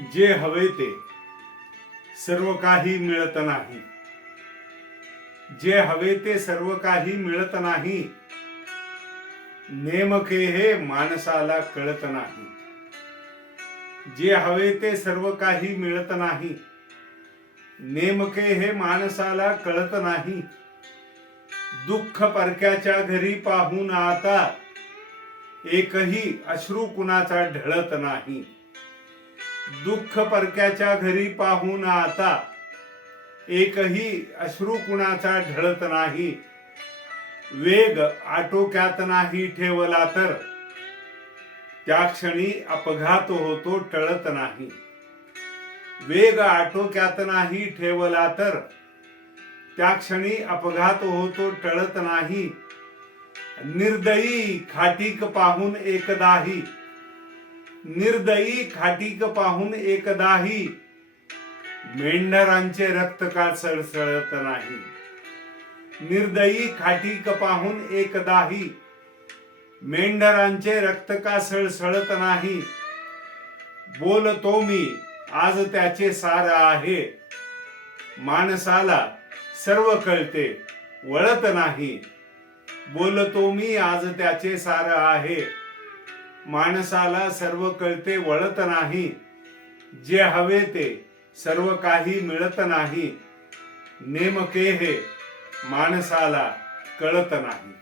जे हवे ते सर्व काही मिळत नाही. जे हवे ते सर्व काही मिळत नाही. नेमके हे माणसाला कळत नाही. जे हवे ते सर्व काही मिळत नाही. नेमके हे माणसाला कळत नाही. दुःख परक्याच्या घरी पाहून आता एकही अश्रू कुणाचा ढळत नाही. दुःख परक्याच्या घरी पाहून आता एकही अश्रू कुणाचा ढळत नाही. वेग आटोक्यात नाही ठेवला तर त्या क्षणी अपघात होतो टळत नाही. वेग आटोक्यात नाही ठेवला तर त्या क्षणी अपघात होतो टळत नाही. निर्दयी खाटीक पाहून एकदाही, निर्दयी खाटीक पाहून एकदाही मेंढरांचे रक्त का सळसळत नाही. निर्दयी खाटीक पाहून एकदाही मेंढरांचे रक्त का सळसळत नाही. बोलतो मी आज त्याचे सार आहे. माणसाला सर्व कळते वळत नाही. बोलतो मी आज त्याचे सार आहे. माणसाला सर्व कळते वळत नाही. जे हवे ते सर्व काही मिळत नाही. नेमके हे माणसाला कळत नाही.